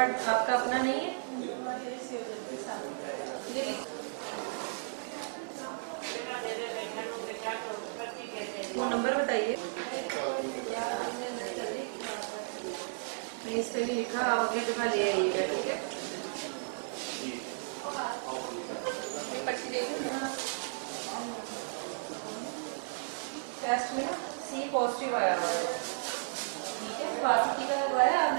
Card आपका अपना नहीं है? वो नंबर बताइए। इस पे भी लिखा, आप अपनी जगह ले आइएगा, ठीक है? टेस्ट में C पॉजिटिव आया हुआ है, ठीक है? खांसी का हुआ है।